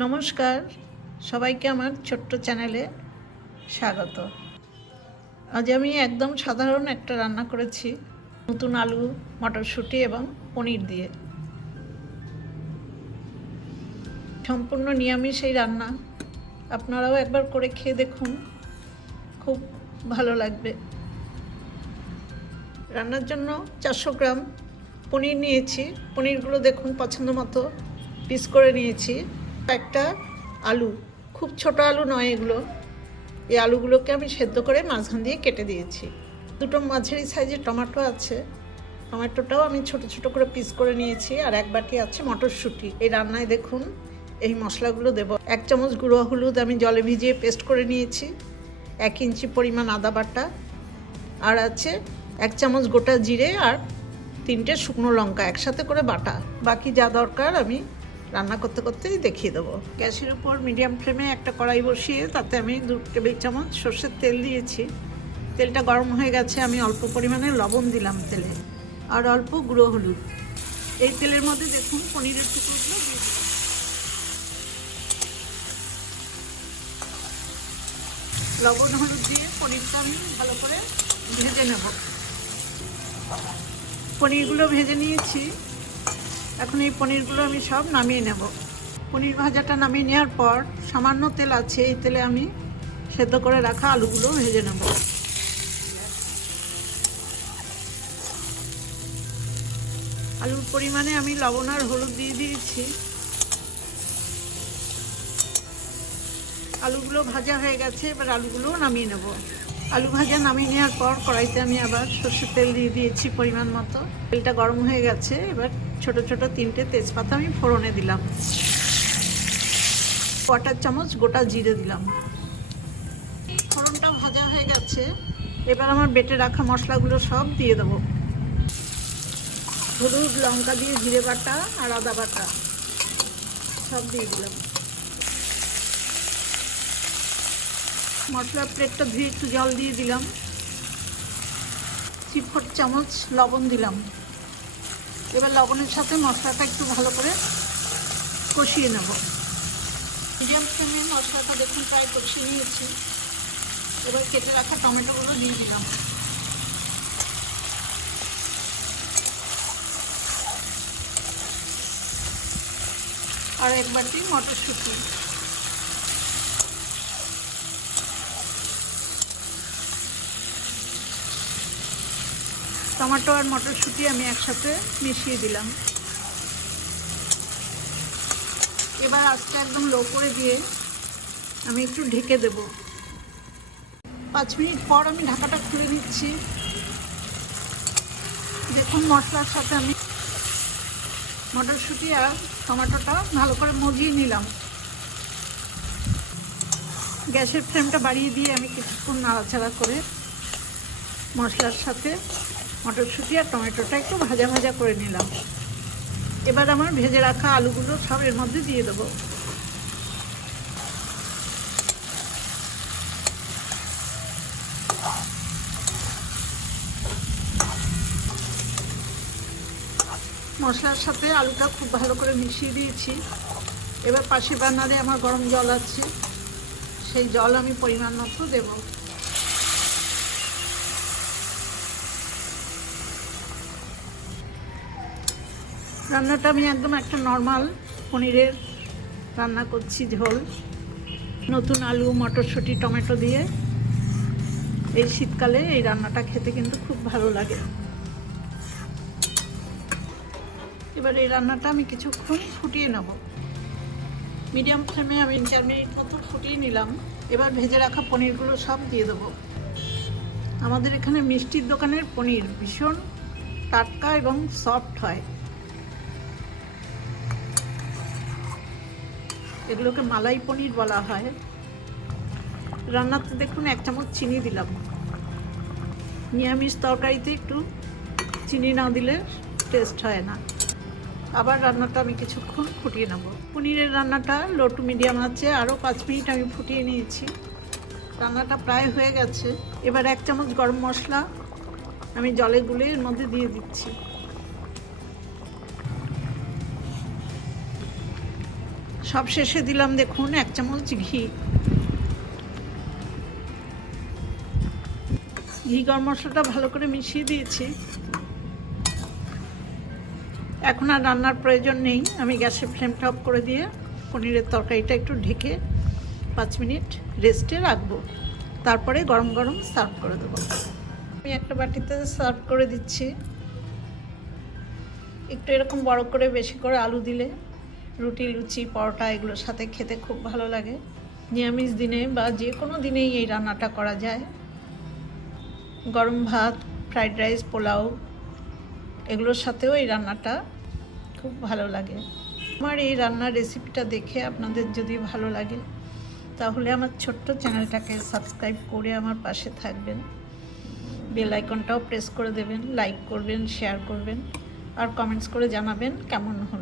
নমস্কার, সবাইকে আমার ছোট্ট চ্যানেলে স্বাগত। আজ আমি একদম সাধারণ একটা রান্না করেছি, নতুন আলু, মটরশুঁটি এবং পনির দিয়ে। সম্পূর্ণ নিরামিষ এই রান্না, আপনারাও একবার করে খেয়ে দেখুন, খুব ভালো লাগবে। রান্নার জন্য চারশো গ্রাম পনির নিয়েছি, পনিরগুলো দেখুন পছন্দ মতো পিস করে নিয়েছি। একটা আলু, খুব ছোট আলু নয় এগুলো। এই আলুগুলোকে আমি সেদ্ধ করে মাঝখান দিয়ে কেটে দিয়েছি। দুটো মাঝারি সাইজের টমেটো আছে। টমেটোটাও আমি ছোট ছোট করে পিস করে নিয়েছি আর এক বাটি আছে মটরশুঁটি। এই রান্নায় দেখুন, এই মশলাগুলো দেব। এক চামচ গুঁড়ো হলুদ আমি জলে ভিজিয়ে পেস্ট করে নিয়েছি, এক ইঞ্চি পরিমাণ আদা বাটা আর আছে এক চামচ গোটা জিরে আর তিনটে শুকনো লঙ্কা একসাথে করে বাটা। বাকি যা দরকার আমি রান্না করতে করতেই দেখিয়ে দেবো। গ্যাসের উপর মিডিয়াম ফ্লেমে একটা কড়াই বসিয়ে তাতে আমি দু টেবিল চামচ সর্ষের তেল দিয়েছি। তেলটা গরম হয়ে গেছে, আমি অল্প পরিমাণে লবণ দিলাম তেলে। আর অল্প গুঁড়ো হলুদ। এই তেলের মধ্যে দেখুন পনিরের টুকরোগুলো লবণ হলুদ দিয়ে পনিরটা আমি ভালো করে ভেজে নেব। পনিরগুলো ভেজে নিয়েছি। এখন এই পনিরগুলো আমি সব নামিয়ে নেব। পনির ভাজাটা নামিয়ে নেওয়ার পর সামান্য তেল আছে, এই তেলে আমি সেদ্ধ করে রাখা আলুগুলো ভেজে নেব। আলুর পরিমাণে আমি লবণ আর হলুদ দিয়ে দিয়েছি। আলুগুলো ভাজা হয়ে গেছে, এবার আলুগুলো নামিয়ে নেব। আলু ভাজা নামিয়ে নেওয়ার পর কড়াইতে আমি আবার সর্ষের তেল দিয়ে দিয়েছি পরিমাণ মতো। তেলটা গরম হয়ে গেছে, এবার ছোট ছোট তিনটে তেজপাতা আমি ফোড়নে দিলাম। কটার চামচ গোটা জিরে দিলাম। ফোড়নটা ভাজা হয়ে গেছে। এবার আমার বেটে রাখা মশলাগুলো সব দিয়ে দেবো। হলুদ, লঙ্কা দিয়ে জিরে বাটা আর আদা বাটা সব দিয়ে দিলাম। মশলার প্লেটটা ধুয়ে একটু জল দিয়ে দিলাম। থ্রি ফোর চামচ, লবণ দিলাম। এবার লবণের সাথে মশলাটা একটু ভালো করে কষিয়ে নেব। মিডিয়াম ফ্লেমে মশলাটা দেখুন, প্রায় কষিয়ে নিয়েছি। এবার কেটে রাখা টমেটোগুলো দিয়ে দিলাম। আর এক বাটি মটরশুঁটি। টমেটো আর মটরশুঁটি আমি একসাথে মিশিয়ে দিলাম। এবার আজকে একদম লো করে দিয়ে আমি একটু ঢেকে দেব। পাঁচ মিনিট পর আমি ঢাকাটা খুলে নিচ্ছি। দেখুন মশলার সাথে আমি মটরশুঁটি আর টমেটোটা ভালো করে মজিয়ে নিলাম। গ্যাসের ফ্লেমটা বাড়িয়ে দিয়ে আমি কিছুক্ষণ নাড়াচাড়া করে মশলার সাথে মটরশুঁটি আর টমেটোটা একটু ভাজা ভাজা করে নিলাম। এবার আমার ভেজে রাখা আলুগুলো সব এর মধ্যে দিয়ে দেবো। মশলার সাথে আলুটা খুব ভালো করে মিশিয়ে দিয়েছি। এবার পাশে বানারে আমার গরম জল আছে, সেই জল আমি পরিমাণ মতো দেবো। রান্নাটা আমি একদম একটা নর্মাল পনিরের রান্না করছি ঝোল। নতুন আলু, মটরশুঁটি, টমেটো দিয়ে। এই শীতকালে এই রান্নাটা খেতে কিন্তু খুব ভালো লাগে। এবার এই রান্নাটা আমি কিছুক্ষণ ফুটিয়ে নেব। মিডিয়াম ফ্লেমে আমি চার মিনিট মতো ফুটিয়ে নিলাম। এবার ভেজে রাখা পনিরগুলো সব দিয়ে দেবো। আমাদের এখানে মিষ্টির দোকানের পনির ভীষণ টাটকা এবং সফট হয়। এগুলোকে মালাই পনির বলা হয়। রান্নাতে দেখুন এক চামচ চিনি দিলাম। নিরামিষ তরকারিতে একটু চিনি না দিলে টেস্ট হয় না। আবার রান্নাটা আমি কিছুক্ষণ ফুটিয়ে নেব। পনিরের রান্নাটা লো টু মিডিয়াম আছে আরও পাঁচ মিনিট আমি ফুটিয়ে নিয়েছি। রান্নাটা প্রায় হয়ে গেছে। এবার এক চামচ গরম মশলা আমি জলে গুলে এর মধ্যে দিয়ে দিচ্ছি। সব শেষে দিলাম দেখুন, এক চামচ ঘি। ঘি গরম মশলাটা ভালো করে মিশিয়ে দিয়েছি। এখন আর রান্নার প্রয়োজন নেই। আমি গ্যাসের ফ্লেমটা অফ করে দিয়ে পনিরের তরকারিটা একটু ঢেকে পাঁচ মিনিট রেস্টে রাখব। তারপরে গরম গরম সার্ভ করে দেবো। আমি একটা বাটিতে সার্ভ করে দিচ্ছি। একটু এরকম বড় করে, বেশি করে আলু দিলে রুটি, লুচি, পরোটা এগুলোর সাথে খেতে খুব ভালো লাগে। নিরামিষ দিনে বা যে কোনো দিনেই এই রান্নাটা করা যায়। গরম ভাত, ফ্রাইড রাইস, পোলাও এগুলোর সাথেও এই রান্নাটা খুব ভালো লাগে। আমার এই রান্নার রেসিপিটা দেখে আপনাদের যদি ভালো লাগে, তাহলে আমার ছোট্ট চ্যানেলটাকে সাবস্ক্রাইব করে আমার পাশে থাকবেন। বেল আইকনটাও প্রেস করে দেবেন, লাইক করবেন, শেয়ার করবেন, আর কমেন্টস করে জানাবেন কেমন হলো।